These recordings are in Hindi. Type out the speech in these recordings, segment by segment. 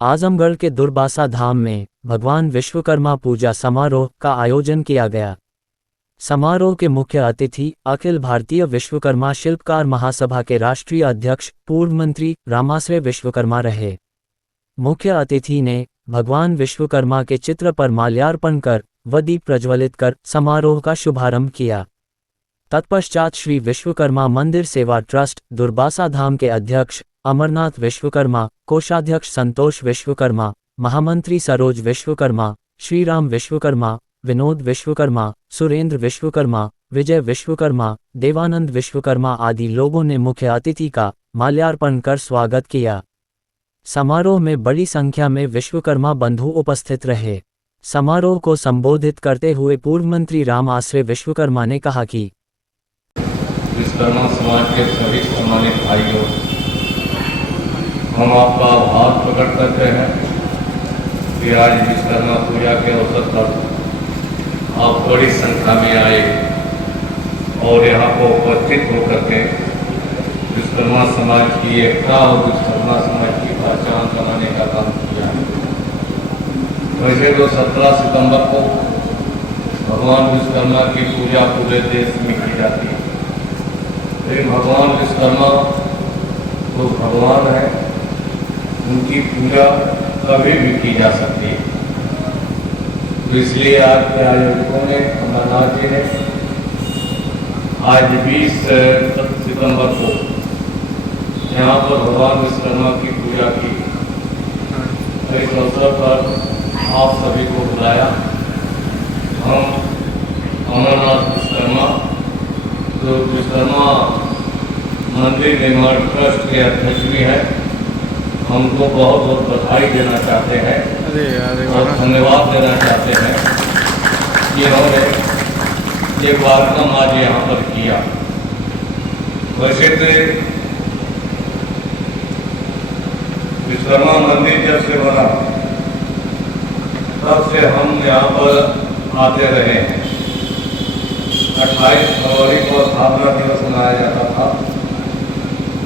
आजमगढ़ के दुर्वासा धाम में भगवान विश्वकर्मा पूजा समारोह का आयोजन किया गया। समारोह के मुख्य अतिथि अखिल भारतीय विश्वकर्मा शिल्पकार महासभा के राष्ट्रीय अध्यक्ष पूर्व मंत्री रामाश्रय विश्वकर्मा रहे। मुख्य अतिथि ने भगवान विश्वकर्मा के चित्र पर माल्यार्पण कर व दीप प्रज्वलित कर समारोह का शुभारंभ किया। तत्पश्चात श्री विश्वकर्मा मंदिर सेवा ट्रस्ट दुर्वासा धाम के अध्यक्ष अमरनाथ विश्वकर्मा, कोषाध्यक्ष संतोष विश्वकर्मा, महामंत्री सरोज विश्वकर्मा, श्रीराम विश्वकर्मा, विनोद विश्वकर्मा, सुरेंद्र विश्वकर्मा, विजय विश्वकर्मा, देवानंद विश्वकर्मा आदि लोगों ने मुख्य अतिथि का माल्यार्पण कर स्वागत किया। समारोह में बड़ी संख्या में विश्वकर्मा बंधु उपस्थित रहे। समारोह को संबोधित करते हुए पूर्व मंत्री रामाश्रय विश्वकर्मा ने कहा कि विश्वकर्मा समाज के सभी सम्मानित भाइयों, हम आपका आभार प्रकट करते हैं कि आज विश्वकर्मा पूजा के अवसर पर आप बड़ी संख्या में आए और यहाँ को उपस्थित होकर के विश्वकर्मा समाज की एकता और विश्वकर्मा समाज की पहचान बनाने का काम किया। वैसे तो 17 सितंबर को भगवान विश्वकर्मा की पूजा पूरे देश में की जाती है, लेकिन भगवान विश्वकर्मा तो भगवान है, उनकी पूजा कभी भी की जा सकती है। तो इसलिए आज के आयोजकों ने, अमरनाथ जी ने आज 20 सितंबर को यहाँ पर भगवान विश्वकर्मा की पूजा की। इस अवसर पर आप सभी को बुलाया। हम अमरनाथ विश्वकर्मा जो विश्वकर्मा मंदिर निर्माण ट्रस्ट के अध्यक्ष भी हैं, हमको बहुत बहुत बधाई देना चाहते हैं और धन्यवाद देना चाहते हैं कि इन्होंने ये कार्यक्रम आज यहाँ पर किया। वैसे तो विश्वकर्मा मंदिर जब से बना तब से हम यहाँ पर आते रहे हैं। 28 फरवरी को स्थापना दिवस मनाया जाता था।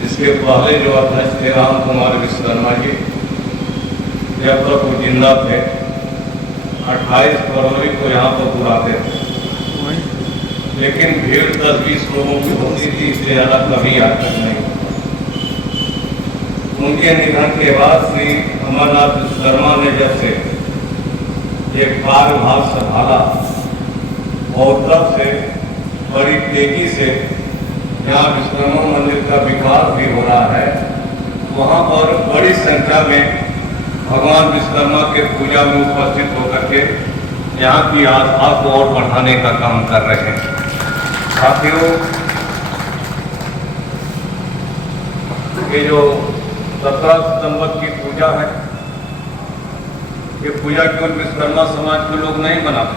इसके पहले जो अध्यक्ष थे राम कुमार विश्वकर्मा जी, जब तक वो जिंदा थे 28 फरवरी को यहाँ पर बुलाते थे, लेकिन भीड़ 10-20 लोगों की होती थी, इससे ज़्यादा कभी आज तक नहीं। उनके निधन के बाद श्री अमरनाथ विश्वकर्मा ने जब से एक कार्यभार संभाला और तब से बड़ी तेजी से जहाँ विश्वकर्मा मंदिर का विकास भी हो रहा है, वहाँ पर बड़ी संख्या में भगवान विश्वकर्मा के पूजा में उपस्थित होकर के यहाँ की आस्था को और बढ़ाने का काम कर रहे हैं। साथियों, ये जो 17 सितंबर की पूजा है, ये पूजा केवल विश्वकर्मा समाज के लोग नहीं मनाते।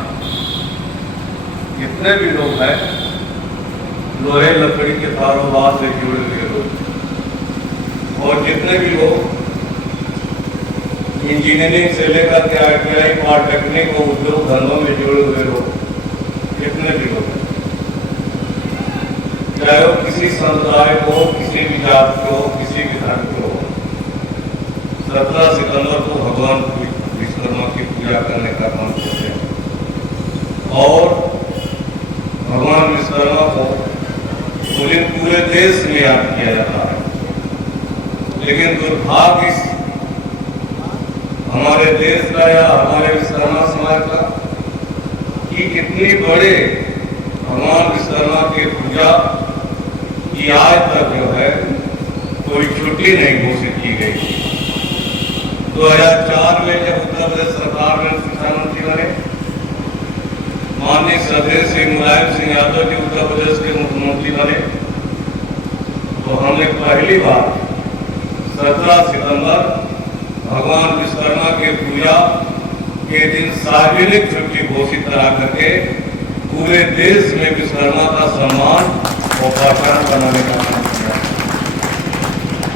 जितने भी लोग हैं, लोहे लकड़ी के कारोबार से जुड़े हुए लोग और जितने भी लोग इंजीनियरिंग से लेकर के ITI, पॉलिटेक्निक और उद्योग धंधों में जुड़े हुए लोग, जितने भी लोग, चाहे वो किसी समुदाय को, किसी भी जात को, किसी भी धर्म को, 17 सितंबर को भगवान विश्वकर्मा की पूजा करने का काम करते हैं और भगवान विश्वकर्मा को पूरे देश में याद किया जाता है। लेकिन दुर्भाग्य हमारे देश का या हमारे विश्वकर्मा समाज का कि इतनी बड़े भगवान विश्वकर्मा की पूजा की आज तक जो है कोई छुट्टी नहीं घोषित की गई। 2004 में जब उत्तर प्रदेश सरकार में शिक्षा मंत्री बने, माननीय श्रद्धेय श्री मुलायम सिंह यादव जी उत्तर प्रदेश के मुख्यमंत्री बने, तो हमने पहली बार 17 सितंबर भगवान विश्वकर्मा के पूजा के दिन सार्वजनिक छुट्टी घोषित करा करके पूरे देश में विश्वकर्मा का सम्मान और पहचान बनाने का काम किया।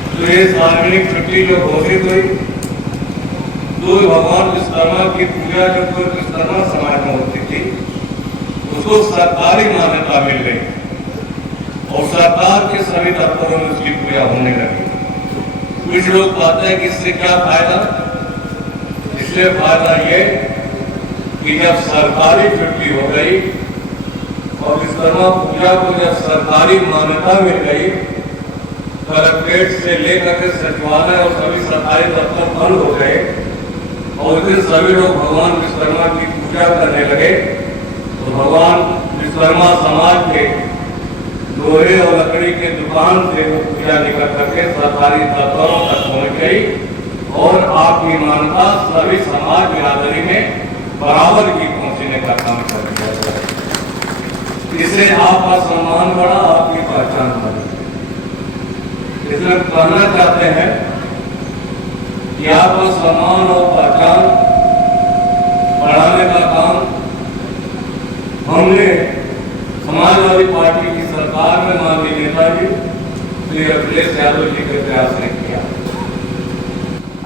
तो ये सार्वजनिक छुट्टी जो घोषित हुई, तो भगवान विश्वकर्मा की पूजा जो कोई विश्वकर्मा समाज में होती थी, उसको सरकारी मान्यता मिल गई और सरकार के सभी दफ्तरों में उसकी पूजा होने लगी। कुछ लोग कहते हैं कि इससे क्या फायदा, इससे फायदा ये कि जब सरकारी छुट्टी हो गई और विश्वकर्मा पूजा को जब सरकारी मान्यता मिल गई, कलेक्ट्रेट से लेकर के सचिवालय और सभी सरकारी दफ्तर बंद हो गए और उस दिन सभी लोग भगवान विश्वकर्मा की पूजा करने लगे, तो भगवान विश्वकर्मा समाज के लोहे और लकड़ी के दुकान से वो पूजा निकल करके सरकारी दफ्तरों तक पहुंच गई और आपकी मान्यता सभी समाज बिरादरी में बराबर की पहुंचने का काम कर रही है। इससे आपका सम्मान बढ़ा, आपकी पहचान बढ़ी। इसलिए कहना चाहते हैं कि आपका सम्मान और पहचान बढ़ाने का काम हमने समाजवादी पार्टी की सरकार में माननीय नेताजी श्री अखिलेश यादव जी के प्रयास ने किया।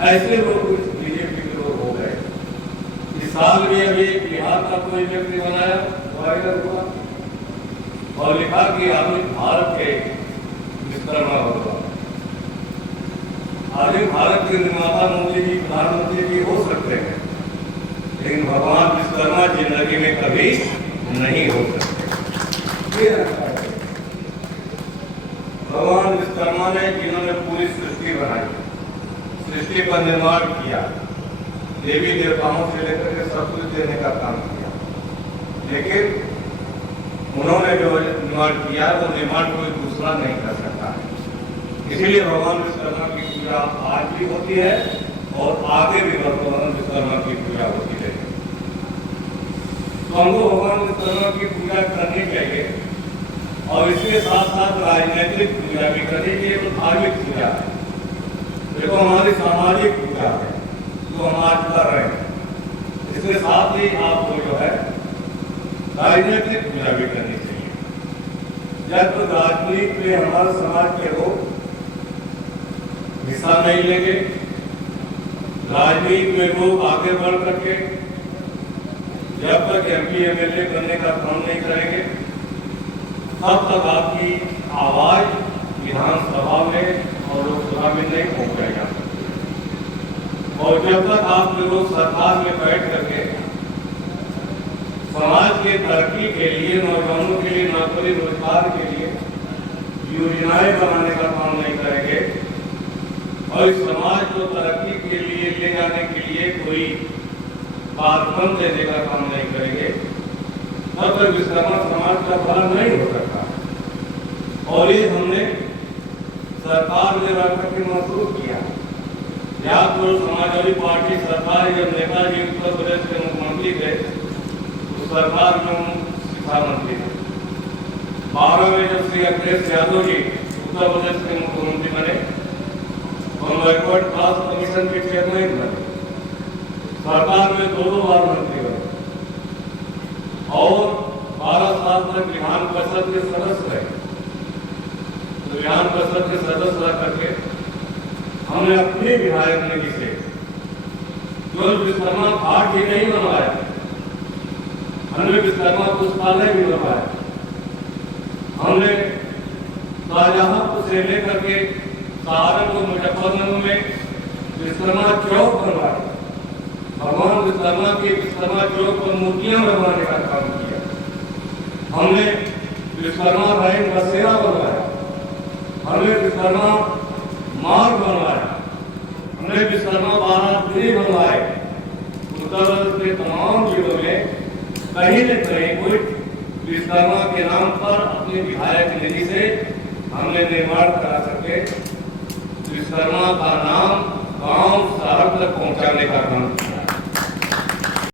ऐसे लोग कुछ बीजेपी के लोग हो गए। इस साल में अभी बिहार का कोई व्यक्ति बनाया, वायरल हुआ और लिखा कि आधुनिक भारत के विश्वकर्मा होगा। आधुनिक भारत के निर्माता मोदी जी, प्रधानमंत्री जी हो सकते हैं, लेकिन भगवान विश्वकर्मा जिंदगी में कभी नहीं हो सकते। भगवान विश्वकर्मा ने, जिन्होंने पूरी सृष्टि बनाई, सृष्टि का निर्माण किया, देवी देवताओं से लेकर के सब कुछ देने का काम किया, लेकिन उन्होंने जो निर्माण किया वो निर्माण कोई दूसरा नहीं कर सकता है। इसीलिए भगवान विश्वकर्मा की पूजा आज भी होती है और आगे भी भगवान विश्वकर्मा की पूजा होती रहेगी। तो हमको भगवान विश्वकर्मा की पूजा करनी चाहिए और इसके साथ साथ राजनीतिक पूजा भी करनी चाहिए। तो धार्मिक पूजा है, देखो हमारी सामाजिक पूजा है जो हम आज कर रहे हैं। इसके साथ ही आपको जो है राजनीतिक पूजा भी करनी चाहिए। जब तक राजनीति में हमारे समाज के लोग हिस्सा नहीं लेंगे, राजनीति में लोग आगे बढ़ करके जब तक MP MLA करने का काम नहीं करेंगे, तब तक आपकी आवाज विधानसभा में और लोकसभा में नहीं पहुंचाएगा। और जब तक आप लोग सरकार में बैठ करके समाज के तरक्की के लिए, नौजवानों के लिए नौकरी रोजगार के लिए योजनाएं बनाने का काम नहीं करेंगे और इस समाज को तरक्की के लिए ले जाने के लिए कोई कार्यक्रम देने का काम नहीं करेंगे, तब तक विश्वकर्मा समाज का भला नहीं हो सकता। और ये हमने सरकार में रह करके महसूस किया। याद करो, समाजवादी पार्टी सरकार जब नेताजी उत्तर प्रदेश के मुख्यमंत्री थे तो सरकार में शिक्षा मंत्री थे। 12 में जब श्री अखिलेश यादव जी उत्तर प्रदेश के मुख्यमंत्री बने, हम बैकवर्ड क्लास कमीशन के चेयरमैन बने, सरकार में 2 बार मंत्री बने और 12 साल तक विधान परिषद के सदस्य रहे। तो विधान परिषद के सदस्य रह करके हमने अपनी विधायक निधि से केवल विश्वकर्मा घाट ही नहीं बनवाया, हमने विश्वकर्मा पुस्तकालय भी बनवाया। हमने शाहजहांपुर से लेकर के सहारनपुर, मुजफ्फरनगर में विश्वकर्मा चौक बनवाया। भगवान विश्वकर्मा के विश्वकर्मा चौक पर मूर्तियां बनवाने का काम किया। हमने विश्वकर्मा रैन बसेरा बनवाया, हमने विश्वकर्मा मार्ग बनवाया, हमने विश्वकर्मा बारात गृह बनवाए। उत्तर प्रदेश के तमाम जिलों में कहीं न कहीं कोई विश्वकर्मा के नाम पर अपने विधायक निधि से हमने निर्माण करा सके, विश्वकर्मा का नाम गांव शहर तक पहुंचाने का काम किया।